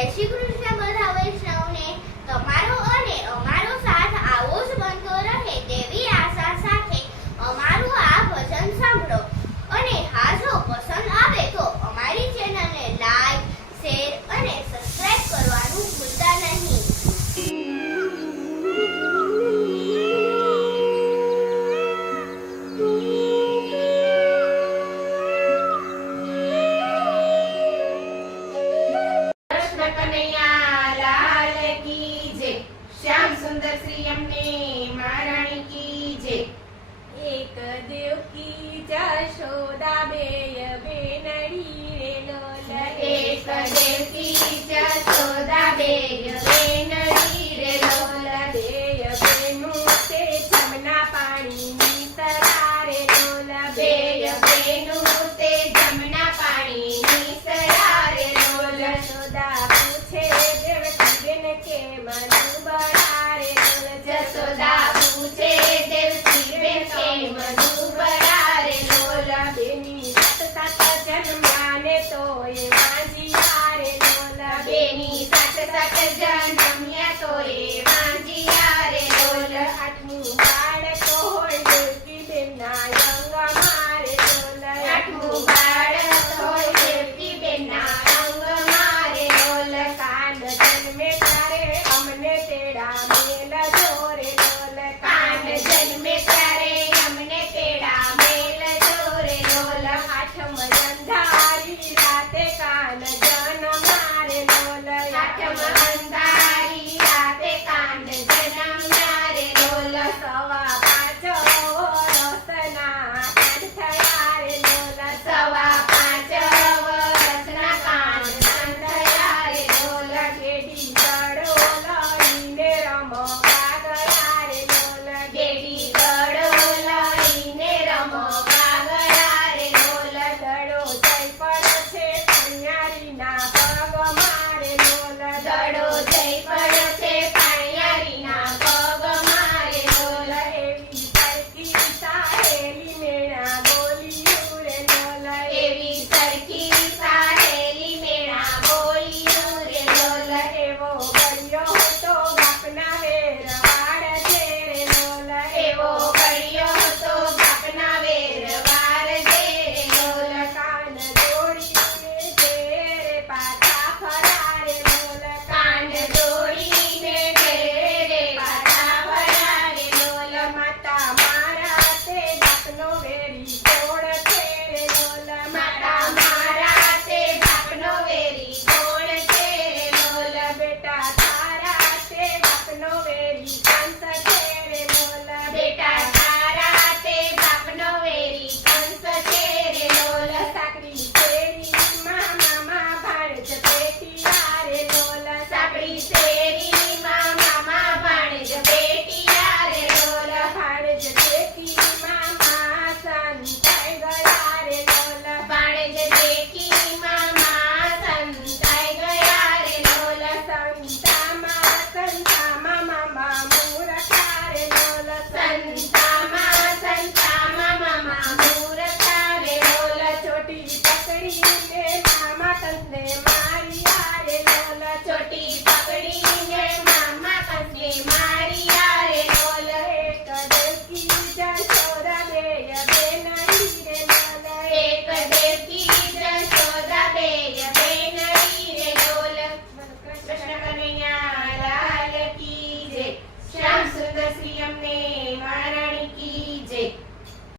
જય શ્રી કૃષ્ણ બધા વૈષ્ણવને તમારો અને અમારો સાથ આવો જ બનતો રહે તેવી આશા સાથે અમારું આ ભજન સાંભળો અને હા જો પસંદ આવે તો અમારી ચેનલને લાઈક શેર અને સબસ્ક્રાઇબ કરવાનું ભૂલતા નહીં। श्याम सुंदर श्री अम्मे महारानी की जय। एक देवकी जशोदा बेय बेनड़ी रे लोल। एक देवकी जशोदा बेय बेनड़ी रे लोल। बेय बेनु ते जमना पाणी नी सरारे लोल। बेय बेनु ते जमना पाणी नी सरारे लोल। जशोदा पूछे देवकी बेन के मनु बड़ारे लोल। जशोदा पूछे देवकी बेन के मनु बड़ारे लोल। बेनी सत सत जन्माने तो ये मांजियारे लोल। बेनी सत सत जन्म्या तो ये मांजियारे लोल। आठमું બાળકો હોય દેવકી બેનના અંગ મારે લોલ। આઠમું બાળક હોય દેવકી બેનના અંગ મારે લોલ। કાન જન્મે ત્યારે અમને તેડા મેલ જોરે લોલ। કાન જન્મે ત્યારે અમને તેડા મેલ જોરે લોલ। આઠમ અંધારી રાતે કાન જન મારે લોલ। આઠમ